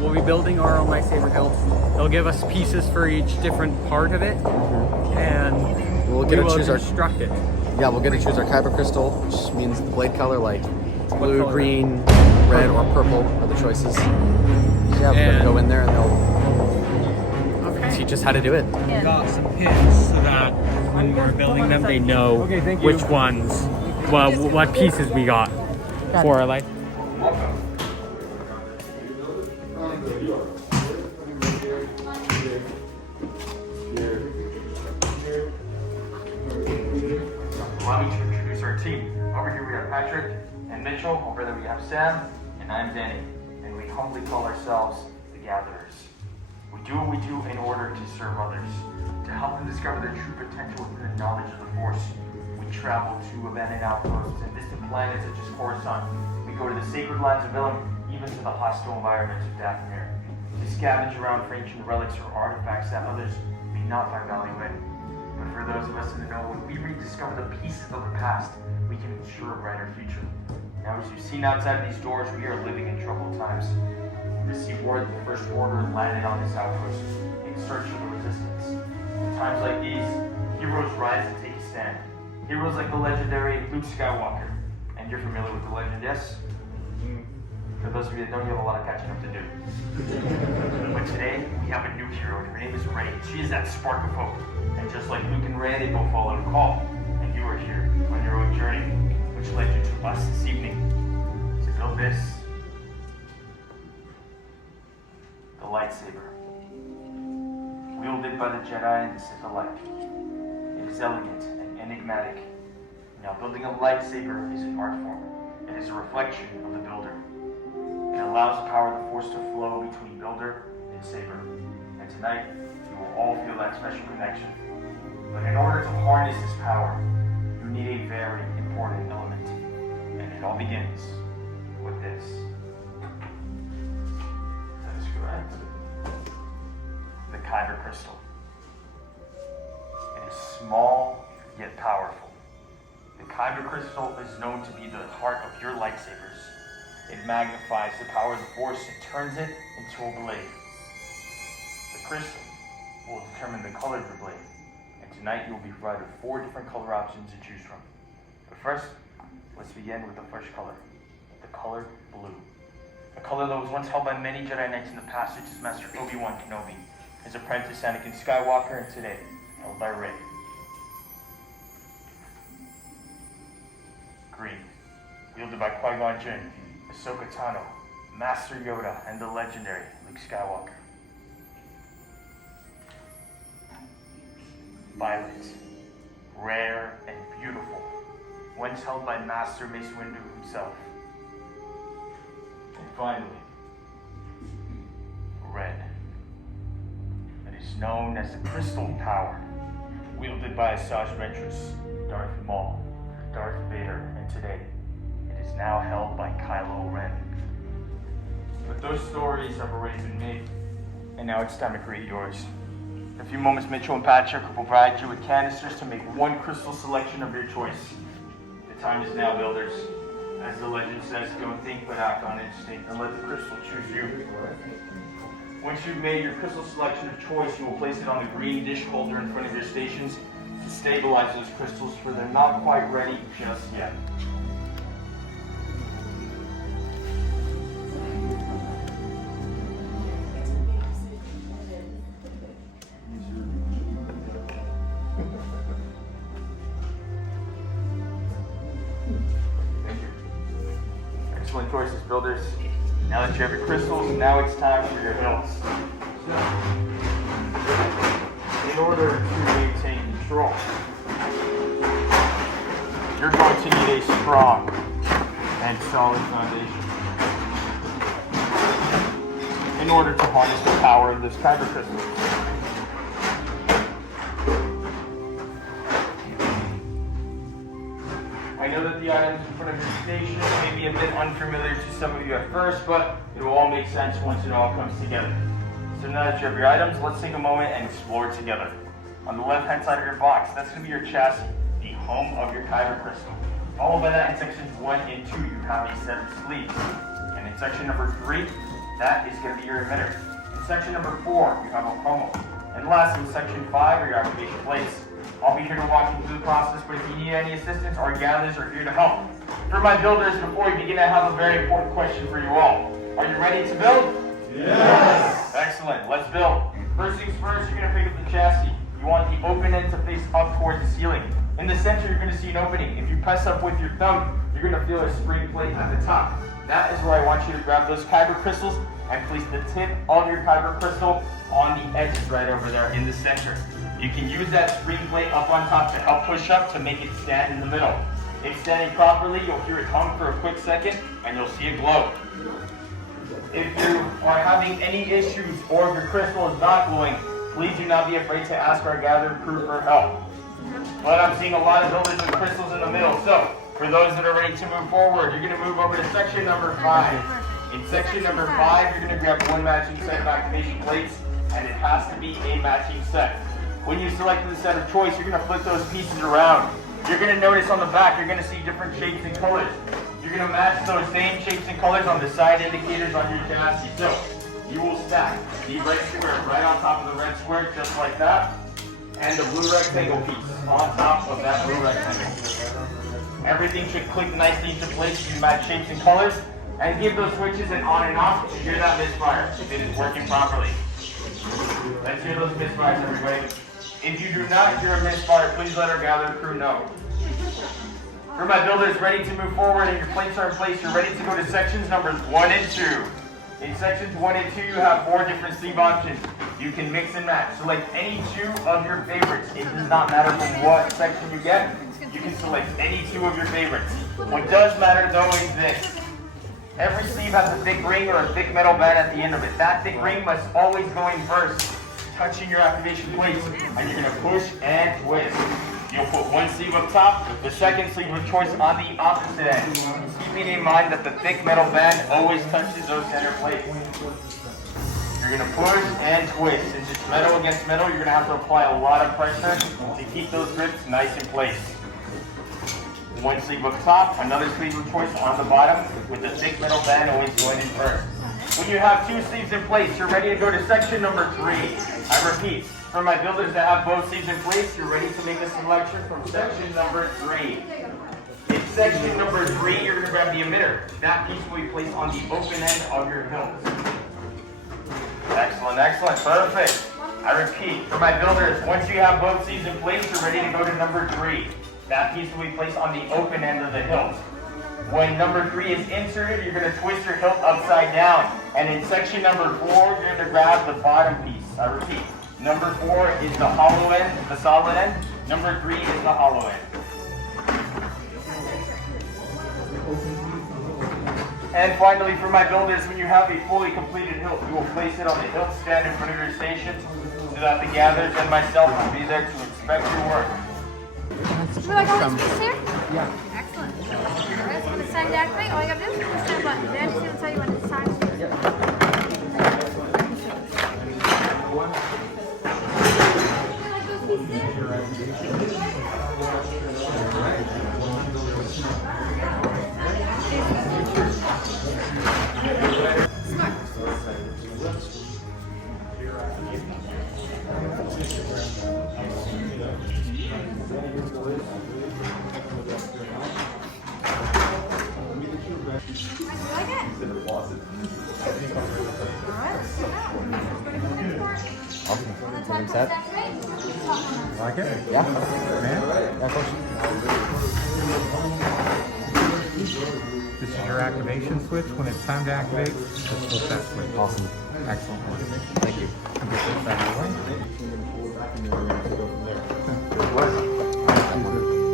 we'll be building our own lightsaber hilt. They'll give us pieces for each different part of it, and we'll get we to will choose construct it. Yeah, we'll get to choose our Kyber Crystal, which means the blade color, like blue, color? green, red, or purple are the choices. So yeah, we're gonna go in there and they'll teach us how to do it. We got some pins so that when we're building them, they know which ones, well, what pieces we got for our light. Allow me to introduce our team. Over here we have Patrick and Mitchell. Over there we have Sam, and I'm Danny. And we humbly call ourselves the Gatherers. We do what we do in order to serve others, to help them discover their true potential within the knowledge of the Force. We travel to abandoned outposts and distant planets such as Coruscant. We go to the sacred lands of Ilum, even to the hostile environments of Dathomir, to scavenge around for ancient relics or artifacts that others may not find value in. But for those of us in the know, when we rediscover the pieces of the past, we can ensure a brighter future. Now, as you've seen outside of these doors, we are living in troubled times. Received word that the First Order landed on this outpost in search of the Resistance. In times like these, heroes rise and take a stand. Heroes like the legendary Luke Skywalker. And you're familiar with the legend, yes? For those of you that don't, you have a lot of catching up to do. But today, we have a new hero. Her name is Rey. She is that spark of hope. And just like Luke and Rey, they both followed a call. And you are here on your own journey, which led you to us this evening to build this. The lightsaber. Wielded by the Jedi and the Sith alike. It is elegant and enigmatic. Now, building a lightsaber is an art form. It is a reflection of the builder. It allows the power of the Force to flow between builder and saber. And tonight, you will all feel that special connection. But in order to harness this power, you need a very important element. And it all begins with this. That is correct. The Kyber Crystal. It is small, yet powerful. The Kyber Crystal is known to be the heart of your lightsabers. It magnifies the power of the Force and turns it into a blade. The crystal will determine the color of your blade. And tonight you will be provided 4 different color options to choose from. But first, let's begin with the first color. The color blue. A color that was once held by many Jedi Knights in the past, such as Master Obi-Wan Kenobi, his apprentice Anakin Skywalker, and today, held by Rey. Green. Wielded by Qui-Gon Jinn, Ahsoka Tano, Master Yoda, and the legendary Luke Skywalker. Violet. Rare and beautiful. Once held by Master Mace Windu himself. And finally, red. It is known as the Crystal Power. Wielded by Asajj Ventress, Darth Maul, Darth Vader, and today, it is now held by Kylo Ren. But those stories have already been made, and now it's time to create yours. In a few moments, Mitchell and Patrick will provide you with canisters to make one crystal selection of your choice. The time is now, builders. As the legend says, don't think but act on instinct, and let the crystal choose you. Once you've made your crystal selection of choice, you will place it on the green dish holder in front of your stations to stabilize those crystals, for they're not quite ready just yet. Thank you. Excellent choices, builders. Now that you have your crystals, now it's time for your hilts. In order to maintain control, you're going to need a strong and solid foundation in order to harness the power of this Kyber Crystal. I know that the items in front of your station may be a bit unfamiliar to some of you at first, but it will all make sense once it all comes together. So now that you have your items, let's take a moment and explore together. On the left-hand side of your box, that's going to be your chassis, the home of your Kyber Crystal. Followed by that, in sections 1 and 2, you have a set of sleeves. And in section number 3, That is going to be your emitter. In section number 4, you have a pommel. And last, in section 5, are your activation plates. I'll be here to walk you through the process, but if you need any assistance, our gathers are here to help. For my builders, before we begin, I have a very important question for you all. Are you ready to build? Yes! Excellent, let's build. First things first, you're going to pick up the chassis. You want the open end to face up towards the ceiling. In the center, you're going to see an opening. If you press up with your thumb, you're going to feel a spring plate at the top. That is where I want you to grab those Kyber crystals and place the tip of your Kyber crystal on the edges right over there in the center. You can use that spring plate up on top to help push up to make it stand in the middle. If standing properly, you'll hear it hum for a quick second and you'll see it glow. If you are having any issues or if your crystal is not glowing, please do not be afraid to ask our gathered crew for help. But I'm seeing a lot of builders with crystals in the middle, so for those that are ready to move forward, you're going to move over to section number 5. In section number 5, you're going to grab one matching set of activation plates, and it has to be a matching set. When you select the set of choice, you're going to flip those pieces around. You're going to notice on the back, you're going to see different shapes and colors. You're going to match those same shapes and colors on the side indicators on your chassis. So you will stack the red square right on top of the red square, just like that, and the blue rectangle piece on top of that blue rectangle. Everything should click nicely into place. You match shapes and colors, and give those switches an on and off to hear that misfire if it is working properly. Let's hear those misfires, everybody. If you do not hear a misfire, please let our gathered crew know. For my builders ready to move forward and your plates are in place, you're ready to go to sections numbers 1 and 2. In sections 1 and 2, you have 4 different sleeve options. You can mix and match. Select any 2 of your favorites. It does not matter from what section you get. You can select any 2 of your favorites. What does matter though is this. Every sleeve has a thick ring or a thick metal band at the end of it. That thick ring must always go in first, touching your activation plates. And you're going to push and twist. You'll put one sleeve up top, the second sleeve of choice on the opposite end. Keeping in mind that the thick metal band always touches those center plates. You're going to push and twist. Since it's metal against metal, you're going to have to apply a lot of pressure to keep those grips nice in place. One sleeve up top, another sleeve of choice on the bottom, with the thick metal band always going in first. When you have 2 sleeves in place, you're ready to go to section number 3. I repeat, for my builders that have both sleeves in place, you're ready to make a selection from section number 3. In section number 3, you're going to grab the emitter. That piece will be placed on the open end of your hilt. Excellent, excellent, perfect. I repeat, for my builders, once you have both sleeves in place, you're ready to go to number 3. That piece will be placed on the open end of the hilt. When number 3 is inserted, you're going to twist your hilt upside down. And in section number 4, you're going to grab the bottom piece. I repeat, number 4 is the hollow end, the solid end. Number 3 is the hollow end. And finally, for my builders, when you have a fully completed hilt, you will place it on the hilt stand in front of your station so that the gatherers and myself will be there to inspect your work. Would you like all these pieces here? Yeah. Excellent. Alright, so when it's time to activate, all you gotta do is push that button. Then it's gonna tell you when it's time to use it. Like those pieces there? Set? Like it? Yeah. Man? Yeah, of course. This is your activation switch. When it's time to activate, just flip that switch. Awesome. Excellent work. Thank you. And get this out of the way.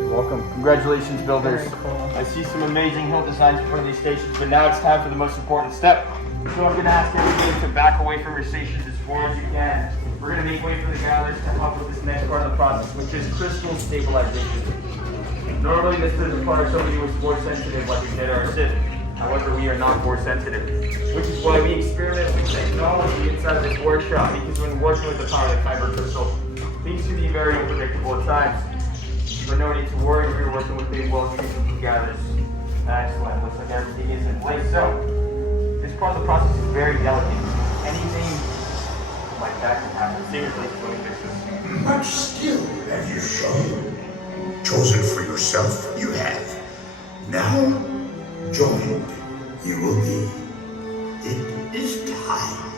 You're welcome. Congratulations, builders. I see some amazing hilt designs in front of these stations, but now it's time for the most important step. So I'm going to ask everybody to back away from your stations as far as you can. We're going to make way for the gatherers to help with this next part of the process, which is crystal stabilization. Normally this does require somebody who is force sensitive like a Jedi or Sith. However, we are not force sensitive, which is why we experiment with technology inside this workshop, because when working with the power of the Kyber Crystal, things can be very unpredictable at times. But no need to worry, we're working with big well-trained gatherers. Excellent, looks like everything is in place. So, this part of the process is very delicate. Anything like that can happen. Sabers, please, let me fix this. Much skill have you shown. Chosen for yourself, you have. Now, joined, you will be. It is time.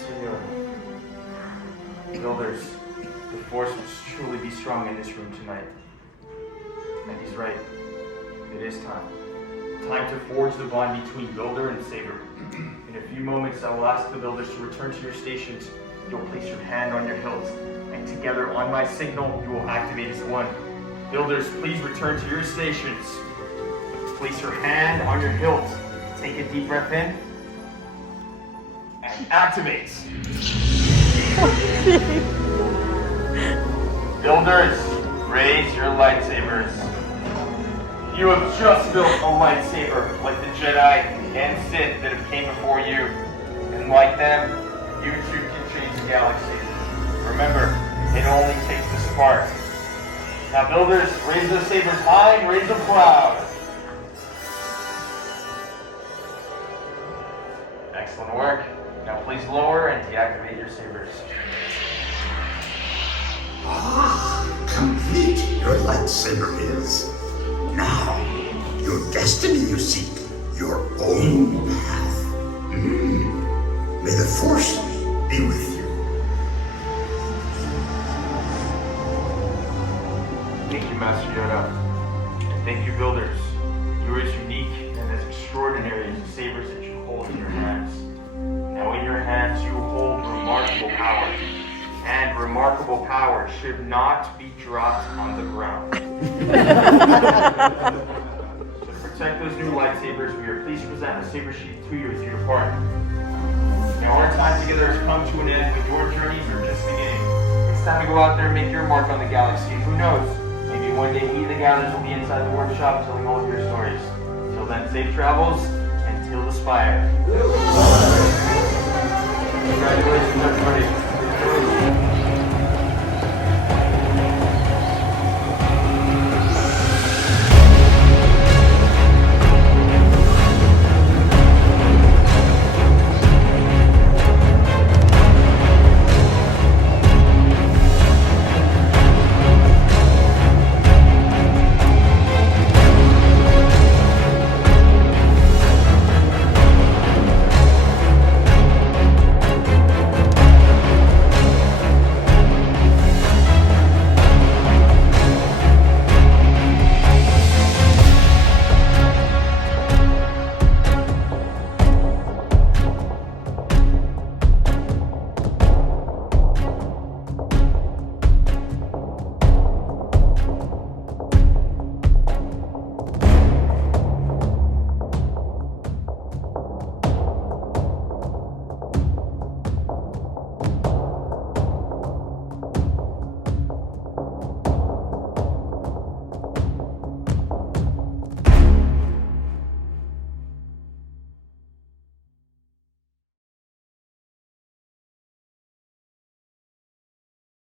Senor, Builders, the force must truly be strong in this room tonight. And he's right. It is time. Time to forge the bond between Builder and Saber. In a few moments, I will ask the Builders to return to your stations. You'll place your hand on your hilts, and together on my signal, you will activate as one. Builders, please return to your stations. Place your hand on your hilt. Take a deep breath in, and activate. Builders, raise your lightsabers. You have just built a lightsaber like the Jedi and Sith that have came before you. And like them, you too can change the galaxy. Remember, it only takes the spark. Now Builders, raise those sabers high and raise them proud. Excellent work. Now please lower and deactivate your sabers. Complete your lightsaber is. Now, your destiny you seek, your own path. May the Force be with you. Thank you, Master Yoda. And thank you, Builders. You are as unique and as extraordinary as the sabers that you hold in your hands. Now in your hands you hold remarkable power. And remarkable power should not be dropped on the ground. So to protect those new lightsabers, we are pleased to present a saber sheath to you as you depart. Now our time together has come to an end, but your journeys are just beginning. It's time to go out there and make your mark on the galaxy. Who knows? Maybe one day we, the Gatherers, will be inside the workshop telling all of your stories. Till then, safe travels, and till the spire. Congratulations, everybody.